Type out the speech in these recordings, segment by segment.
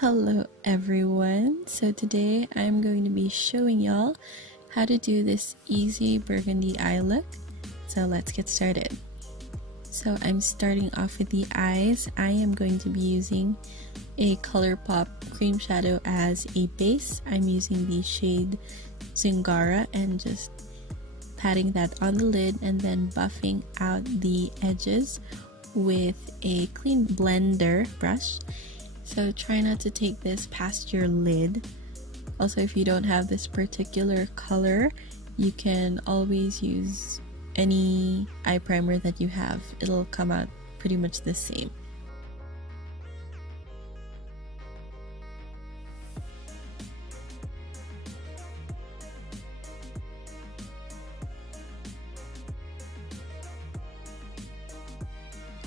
Hello everyone, so today I'm going to be showing y'all how to do this easy burgundy eye look. So let's get started. So I'm starting off with the eyes. I am going to be using a Colourpop cream shadow as a base. I'm using the shade Zingara and just patting that on the lid and then buffing out the edges with a clean blender brush. So try not to take this past your lid. Also, if you don't have this particular color, you can always use any eye primer that you have. It'll come out pretty much the same.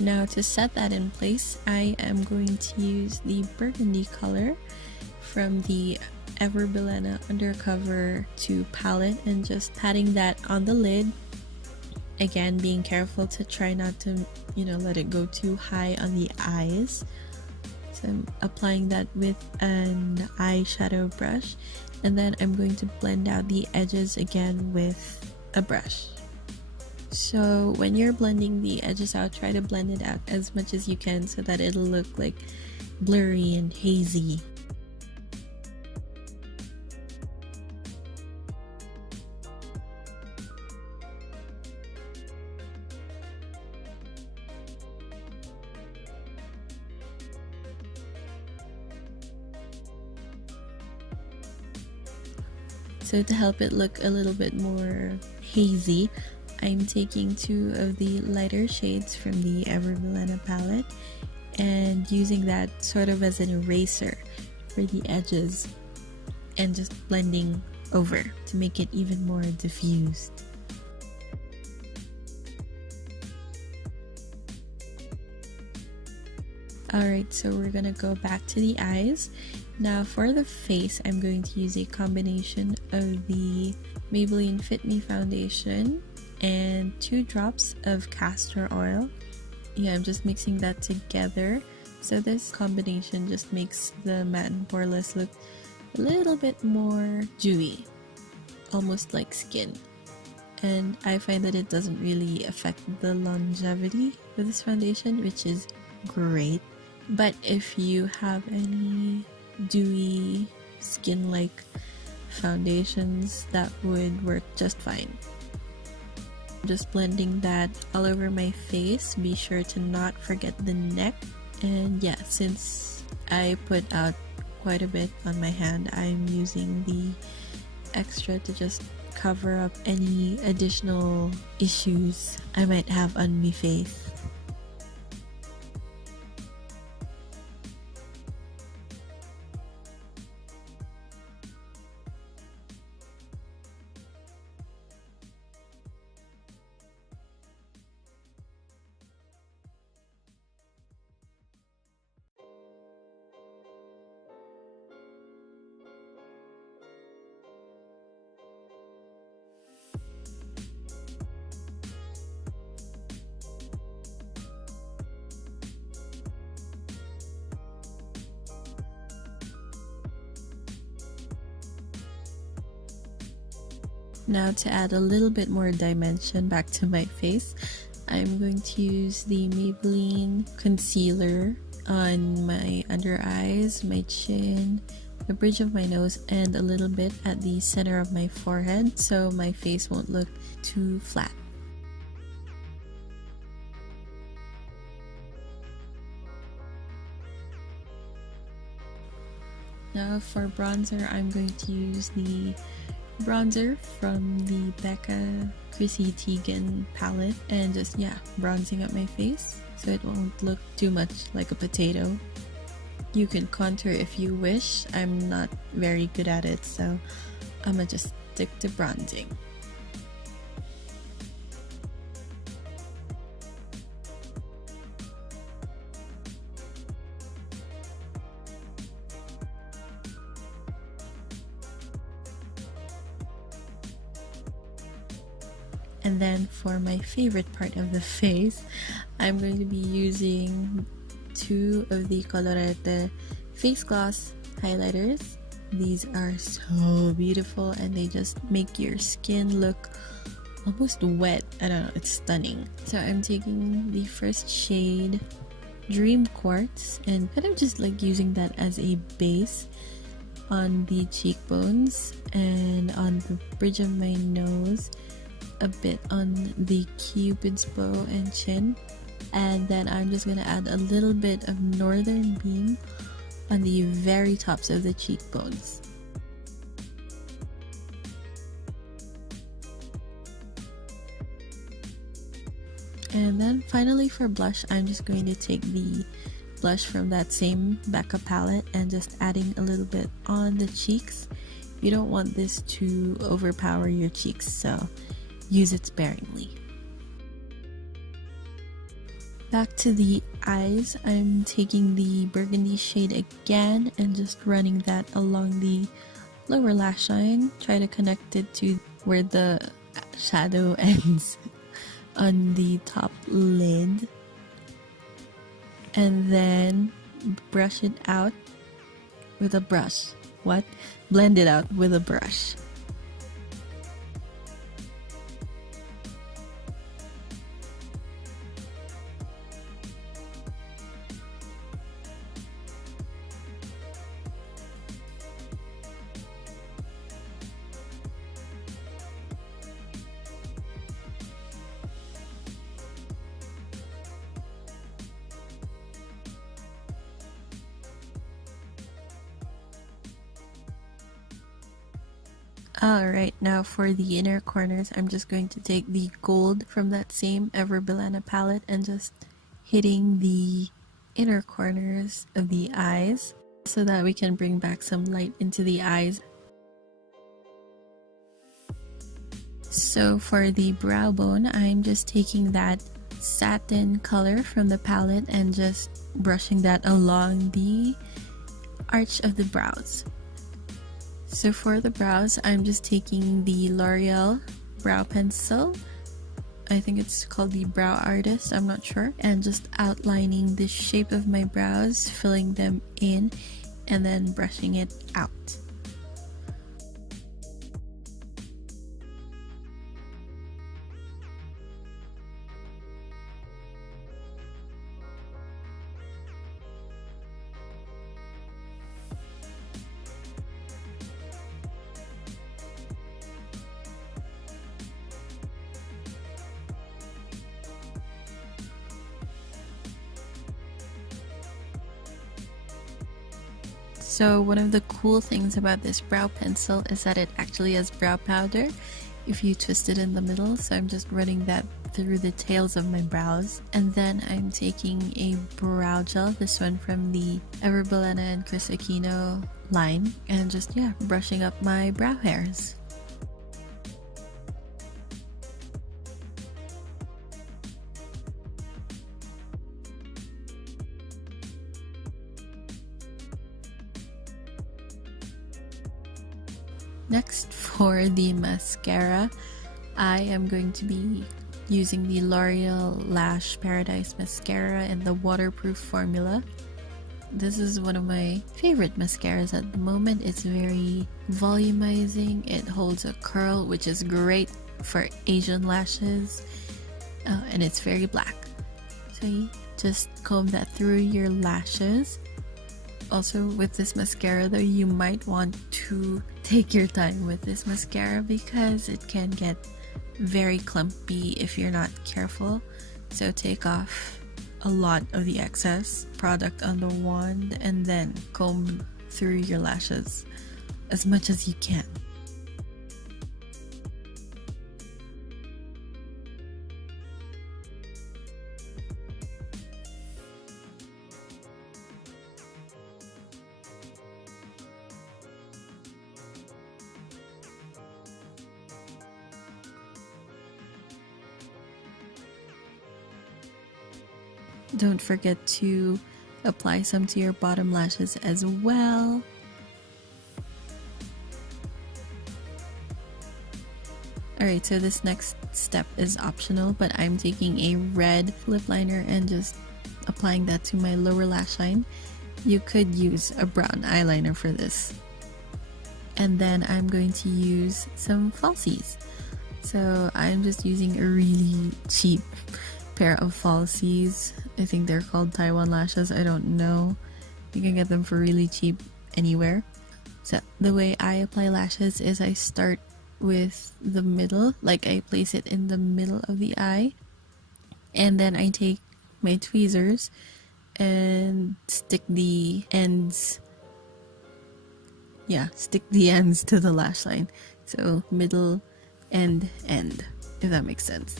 Now to set that in place, I am going to use the burgundy color from the Bilena Undercover 2 palette and just patting that on the lid. Again, being careful to try not to, let it go too high on the eyes. So I'm applying that with an eyeshadow brush, and then I'm going to blend out the edges again with a brush. So when you're blending the edges out, try to blend it out as much as you can so that it'll look like blurry and hazy. So to help it look a little bit more hazy, I'm taking 2 of the lighter shades from the Bilena palette and using that sort of as an eraser for the edges and just blending over to make it even more diffused. Alright, so we're gonna go back to the eyes. Now for the face, I'm going to use a combination of the Maybelline Fit Me foundation and 2 drops of castor oil. Yeah, I'm just mixing that together. So this combination just makes the Matte+Poreless look a little bit more dewy, almost like skin. And I find that it doesn't really affect the longevity of this foundation, which is great. But if you have any dewy skin-like foundations, that would work just fine. Just blending that all over my face. Be sure to not forget the neck. And yeah, since I put out quite a bit on my hand, I'm using the extra to just cover up any additional issues I might have on my face. Now to add a little bit more dimension back to my face, I'm going to use the Maybelline concealer on my under eyes, my chin, the bridge of my nose, and a little bit at the center of my forehead so my face won't look too flat. Now for bronzer, I'm going to use the bronzer from the Becca Chrissy Teigen palette and just bronzing up my face so it won't look too much like a potato. You can contour if you wish. I'm not very good at it, so I'm gonna just stick to bronzing. And then for my favorite part of the face, I'm going to be using 2 of the Colourette face gloss highlighters. These are so beautiful and they just make your skin look almost wet. I don't know, it's stunning. So I'm taking the first shade, Dream Quartz, and kind of just like using that as a base on the cheekbones and on the bridge of my nose, a bit on the Cupid's bow and chin, and then I'm just gonna add a little bit of Northern Beam on the very tops of the cheekbones. And then finally for blush, I'm just going to take the blush from that same Becca palette and just adding a little bit on the cheeks. You don't want this to overpower your cheeks, so use it sparingly. Back to the eyes, I'm taking the Burgundy shade again and just running that along the lower lash line. Try to connect it to where the shadow ends on the top lid. And then brush it out with a brush. Blend it out with a brush. Alright, now for the inner corners, I'm just going to take the gold from that same Bilena palette and just hitting the inner corners of the eyes so that we can bring back some light into the eyes. So for the brow bone, I'm just taking that satin color from the palette and just brushing that along the arch of the brows. So for the brows, I'm just taking the L'Oreal brow pencil. I think it's called the Brow Artist, I'm not sure. And just outlining the shape of my brows, filling them in, and then brushing it out. So one of the cool things about this brow pencil is that it actually has brow powder if you twist it in the middle. So I'm just running that through the tails of my brows. And then I'm taking a brow gel, this one from the Bilena and Chris Aquino line, and just, brushing up my brow hairs. Next, for the mascara, I am going to be using the L'Oreal Lash Paradise Mascara in the waterproof formula. This is one of my favorite mascaras at the moment. It's very volumizing, it holds a curl, which is great for Asian lashes, and it's very black. So you just comb that through your lashes. Also, with this mascara though, you might want to take your time with this mascara because it can get very clumpy if you're not careful. So take off a lot of the excess product on the wand and then comb through your lashes as much as you can. Don't forget to apply some to your bottom lashes as well. Alright, so this next step is optional, but I'm taking a red lip liner and just applying that to my lower lash line. You could use a brown eyeliner for this. And then I'm going to use some falsies. So I'm just using a really cheap pair of falsies. I think they're called Taiwan Lashes. I don't know. You can get them for really cheap anywhere. So the way I apply lashes is I start with the middle, like I place it in the middle of the eye, and then I take my tweezers and stick the ends to the lash line. So middle, end, if that makes sense.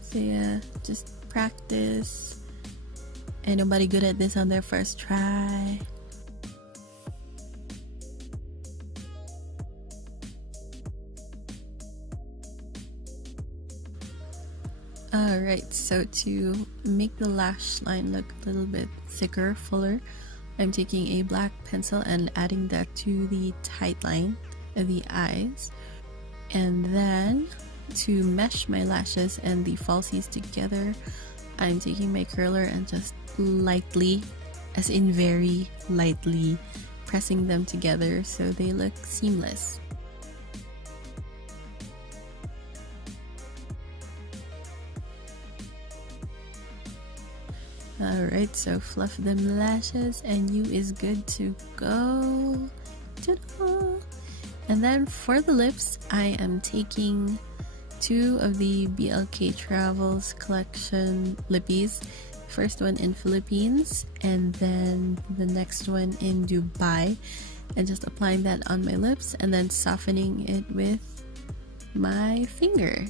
So yeah, just practice. Ain't nobody good at this on their first try. Alright, so to make the lash line look a little bit thicker, fuller, I'm taking a black pencil and adding that to the tight line of the eyes. And then to mesh my lashes and the falsies together, I'm taking my curler and just lightly, as in very lightly, pressing them together so they look seamless. Alright, so fluff them lashes and you is good to go. Ta-da! And then for the lips, I am taking 2 of the BLK Travels collection lippies. First one in Philippines and then the next one in Dubai, and just applying that on my lips and then softening it with my finger.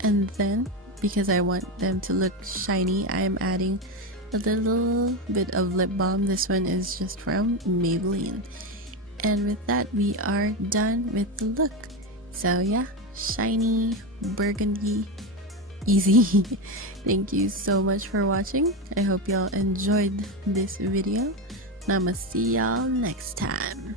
And then, because I want them to look shiny, I'm adding a little bit of lip balm. This one is just from Maybelline. And with that, we are done with the look. So yeah, shiny, burgundy, easy. Thank you so much for watching. I hope y'all enjoyed this video. And I'ma see y'all next time.